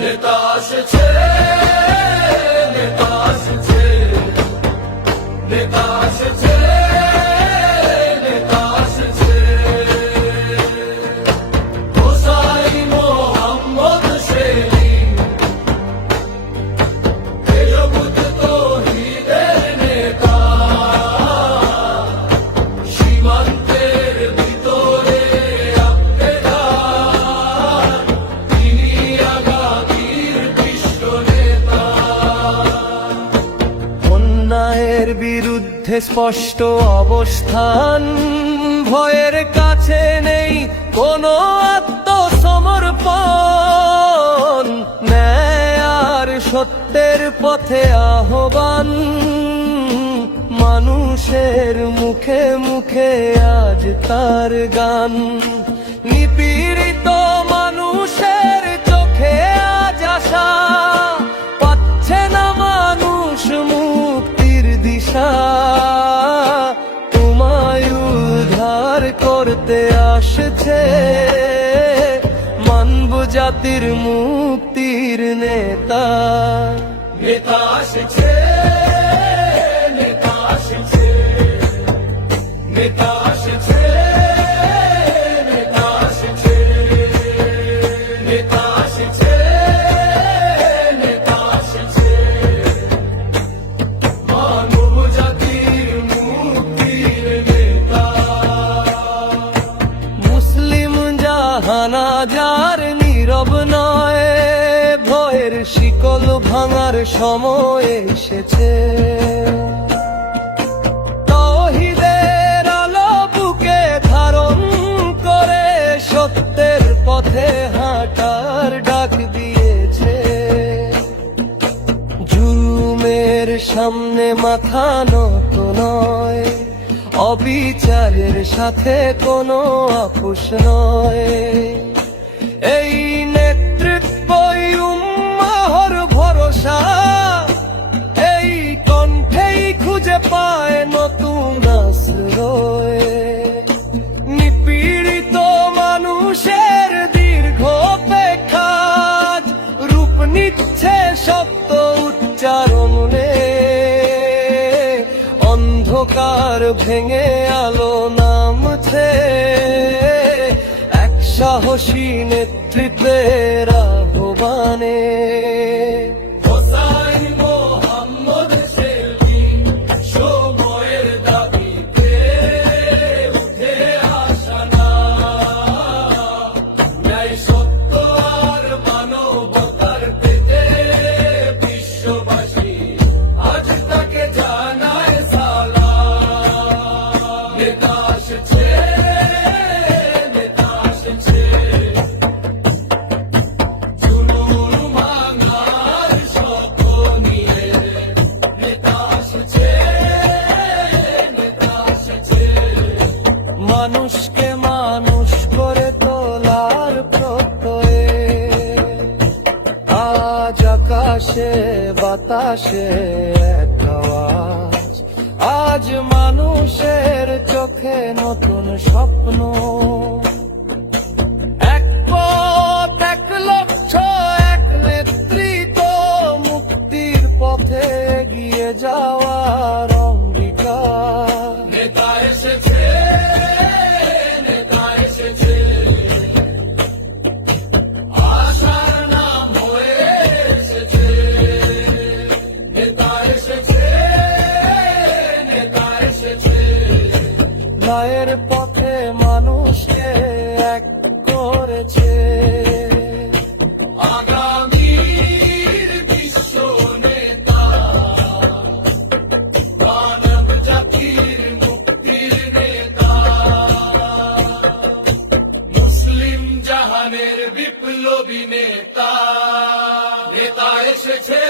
নেতা আসছে, নেতা আসছে, নেতা আসছে, নেতা আসছে। হোসাই মোহাম্মদ সেলিম তেজবুত তৌহিদের নেতা, সীমান্তের ভিতরে আব্দেদার, তিনি আগামীর বিশ্ব নেতা। অন্যায়ের বিরুদ্ধে স্পষ্ট অবস্থান, ভয়ের কাছে নেই কোনো আত্মসমর্পণ, ন্যায় আর সত্যের পথে আহ্বান, মানুষের মুখে মুখে আজ তার গান। নিপীড়িত মানুষের চোখে আজ আশা, পাচ্ছে না মানুষ মুক্তির দিশা, তোমায় উদ্ধার করতে আসছে মানব জাতির মুক্তির নেতা। নেতা আসছে, নেতা আসছে, নেতা আসছে, নেতা আসছে, নেতা আসছে, নেতা আসছে। মানব জাতির মুক্তির নেতা। মুসলিম জাহানা যার নীরব নয়, ভয়ের শিকল ভাঙার সময় এসেছে। তাওহীদের আলো বুকে ধারণ করে সত্যের পথে হাঁটার ডাক দিয়েছে। জুলুমের সামনে মাথা নত নয়, অবিচারের সাথে কোনো আপোষ নয়। এই নেতৃত্বই উম্মাহর ভরসা, এই কণ্ঠেই খুঁজে পায় নতুন আশ্রয়। নিপীড়িত মানুষের দীর্ঘ অপেক্ষার রূপ নিচ্ছে সত্য উচ্চারণে। অন্ধকার ভেঙে আলো নামছে এক সাহসী নেতৃত্বের আহ্বানে। হোসাই মোহাম্মদ সেলিম সময়ের দাবিতে উঠে আসা না, ন্যায় সত্য আর মানবতার পেতে বিশ্ববাসী আজ তাকে জানায় সালাম। নেতা আসছে, নেতা আসছে, জুলুম ভাঙার স্বপ্ন নিয়ে। নেতা আসছে, নেতা আসছে। মানুষকে মানুষ করে তোলার প্রত্যয়ে আজ আকাশে বাতাসে এক আওয়াজ। আজ মানুষের চোখে নতুন স্বপ্ন, এক পথ, এক লক্ষ্য, এক নেতৃত্ব, মুক্তির পথে এগিয়ে যাওয়ার অঙ্গীকার। নেতা এসেছে, নেতা এসেছে, আশার নাম হয়ে এসেছে। নেতা এসেছে, নেতা এসেছে, ন্যায়ের পথে মানুষকে এক করেছে। আগামীর বিশ্ব নেতা, মানব জাতির মুক্তির নেতা, মুসলিম জাহানের বিপ্লবী নেতা। নেতা এসেছে।